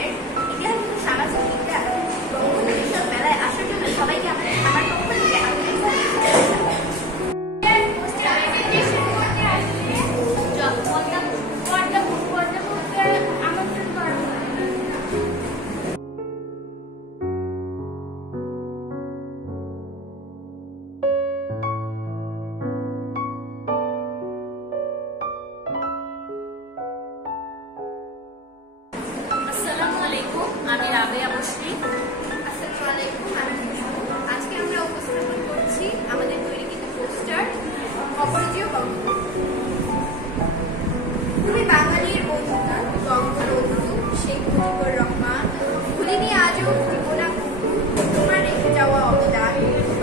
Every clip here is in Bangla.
ধরনের ইতিহাস ও সামাজিক বিজ্ঞান বঙ্গবন্ধু বিষয়ক মেলায় আসার জন্য সবাইকে আমার পক্ষ থেকে আমি রাবেয়া বসরি। আসসালামু আলাইকুম, আমি খুশবু। আজকে আমরা উপস্থাপন করছি আমাদের তৈরিকৃত পোস্টার অপরাজেয় বঙ্গবন্ধু। তুমি বাঙালির অধিকার বঙ্গবন্ধু শেখ মুজিবুর রহমান, ভুলিনি আজও ভুলব না তোমার রেখে যাওয়া অবদান।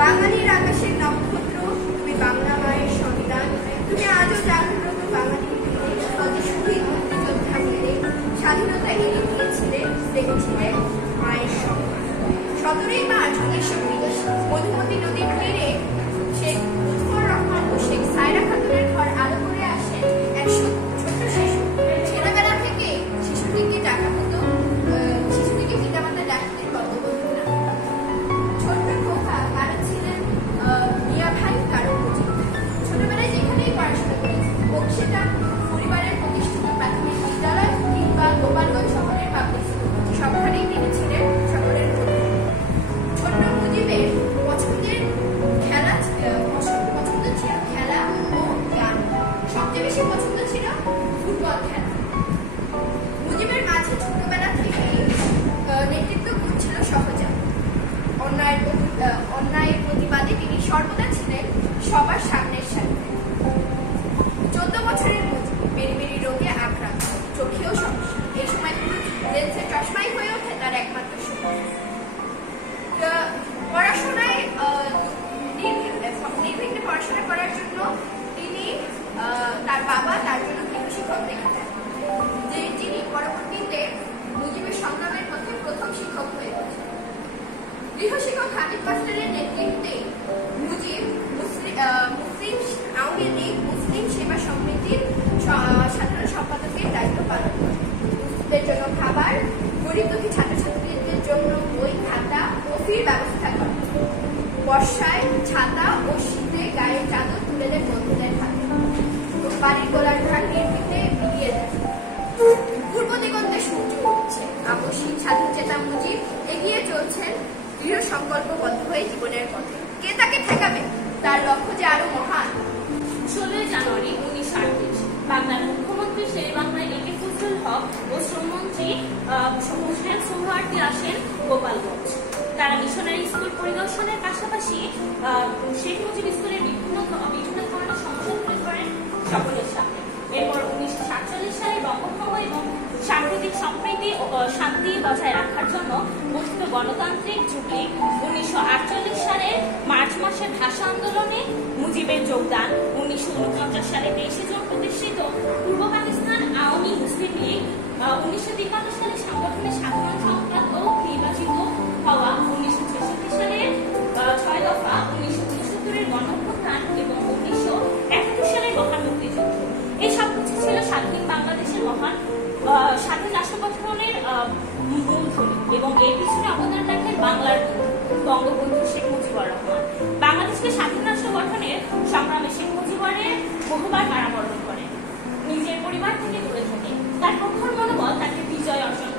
বাঙালির আকাশের নক্ষত্র তুমি, বাংলা মায়ের সন্তান। তুমি আজও জাগ্রত বাঙালির শহীদ মুক্তিযোদ্ধা মেরে স্বাধীনতা এনে দিয়েছিলে, দেখেছিলে মায়ের সম্মান। 17 মার্চ 1920 মধুমতি নদীর তীরে শেখ মুজিবুর রহমান ও শেখ সায়রা খাতুনের ঘর আলো করে আসেন এক ছোট্ট শিশু। ছেলেবেলা থেকে শিশুটিকে পিতামাতা ডাকতেন বঙ্গবন্ধু না। ছোট্ট খোকা কারো ছিলেন মিয়া ভাই, কারো মুজিব। ছোটবেলায় যেখানেই পড়াশোনা করি, হোক সেটা পরিবারের প্রতিষ্ঠিত প্রাথমিক বিদ্যালয় কিংবা গোপালগঞ্জ শহরের পাবলিক স্কুল, সবখানেই তিনি ছিলেন সকলের মধ্যে। ছোট্ট মুজিবের পছন্দ ছিল খেলা ও গান, সবচেয়ে বেশি পছন্দ ছিল ফুটবল খেলা। মুজিবের মাঝে ছোটবেলা থেকেই নেতৃত্ব গুণ ছিল সহজা। অন্যায়ের প্রতিবাদে তিনি সর্বদা ছিলেন সবার সামনের সাথে। 14 বছরের মুজিব বেরি রোগে আক্রান্ত, চোখেও সমস্যা। এই সময় পুরো লেন্সের চশমাই হয়ে ওঠে তার একমাত্র পড়াশোনায় নির্বিঘ্নে পড়াশোনা করার জন্য তিনি তার বাবা তার জন্য গৃহশিক্ষক রেখে দেন, যিনি পরবর্তীতে মুজিবের সংগ্রামের পথে প্রথম শিক্ষক হয়ে ওঠেন। গৃহশিক্ষক হাবিব মাস্টারের নেতৃত্বে মুজিব মুসলিম আওয়ামী লীগ মুসলিম সেবা সমিতির সাধারণ সম্পাদকের দায়িত্ব পালন করেন। দুস্থদের জন্য খাবার, গরিব দুঃখী ছাত্রছাত্রীদের জন্য বই, খাতা, কফির ব্যবস্থা করেন। বর্ষায় ছাতা ও শীতে গায়ের চাদর তুলে দেন বন্ধুদের হাতে। বাড়ির গোলার ঘাট নির্মিতে বিলিয়ে দেন। পূর্ব দিগন্তে সূর্য উঠছে, আবশ্যিক স্বাধীন চেতা মুজিব এগিয়ে চলছেন দৃঢ় সংকল্পবদ্ধ হয়ে জীবনের পথে। কে তাকে ঠেকাবে? তার লক্ষ্য যে আরো মহান। 16 জানুয়ারি 1938 বাংলার মুখ্যমন্ত্রী শেরে বাংলা একে ফজলুল হক ও শ্রমমন্ত্রী হোসেন সোহরাওয়ার্দী আসেন গোপালগঞ্জ। তারা মিশনারি স্কুল পরিদর্শনের পাশাপাশি শেখ মুজিব স্কুলের বিভিন্ন ধরনের সমস্যা তুলে ধরেন সকলের সামনে। এরপর 1947 সালে বঙ্গভঙ্গ এবং সাংস্কৃতিক সম্প্রীতি ও শান্তি বজায় রাখার জন্য গঠিত গণতান্ত্রিক যুগলীগ 1948 সালের মার্চ মাসে ভাষা আন্দোলনে মুজিবের যোগদান, 1949 সালে 23 জুন প্রতিষ্ঠিত পূর্ব পাকিস্তান আওয়ামী মুসলিম লীগ, 1953 সালে সংগঠনের সাধারণ সম্পাদক ও নির্বাচিত হওয়া, 1963 সালের 6 দফা, 1969 গণঅভ্যুত্থান এবং 1971 সালের মহান মুক্তিযুদ্ধ। এই সবকিছু ছিল স্বাধীন বাংলাদেশের মহান স্বাধীন রাষ্ট্র গঠনের মূলধনী এবং এর পিছনে অবদান রাখেন বাংলার বঙ্গবন্ধু শেখ মুজিবুর রহমান। বাংলাদেশকে স্বাধীন রাষ্ট্র গঠনের সংগ্রামে শেখ মুজিবুরের বহুবার কারাবরণ করেন, নিজের পরিবার থেকে দূরে থাকে। তার প্রখর মনোবল তাকে বিজয় অর্জন